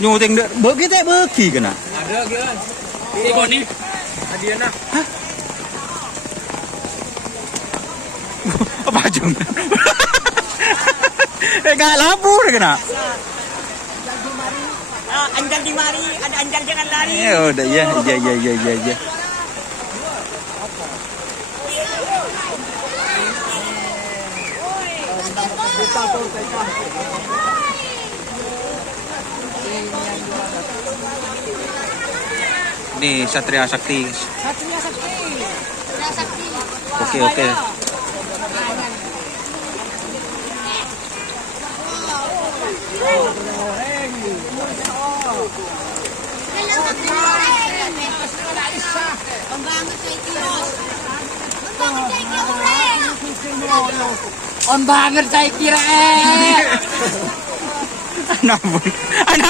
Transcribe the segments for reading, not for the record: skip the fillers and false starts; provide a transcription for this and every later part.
Nyuting deh, bagi teh bagi kena. Ada gian. Tiga nih. Adiana. Hah? Apa jeng? Gak labur kena. Anjal di mari, ada anjal jangan lari. Ya udah ya. Nih Satria Sakti. Satria Sakti. Satria Sakti. Oke. On banget saya kira. Anak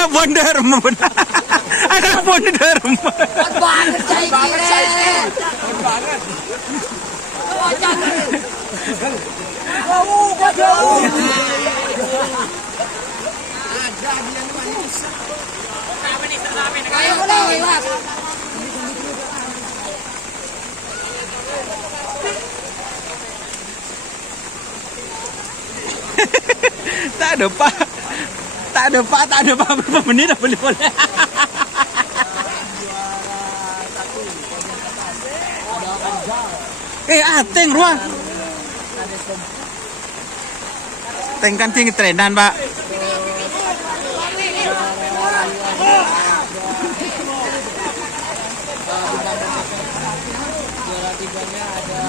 bonder. Anak bonder. On banget saya kira. On banget. Oh jangan. Jauh. Ada dia manis. Ayo boleh lewat. Tak ada pak berapa menit boleh. Ateng ruang. Teng kancing trenan pak. Juara tiganya ada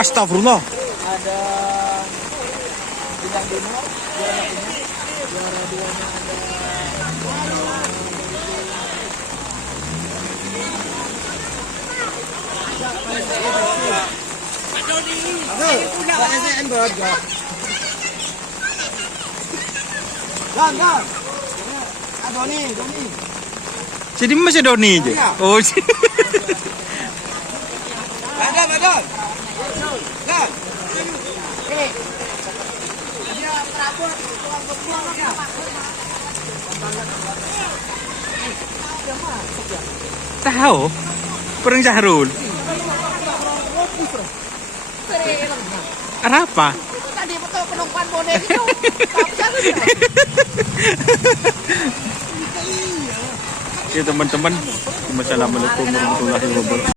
Astagfirullah. ada Bintang Dino juara satunya, juara duanya ada Doni. Jadi masih Doni aja. Oh. Badon. Kan. Dia perabot Tahu? Pereng Syahrul. Apa? Tadi betul penumpang bonek itu. Oke teman-teman. Wassalamualaikum warahmatullahi wabarakatuh.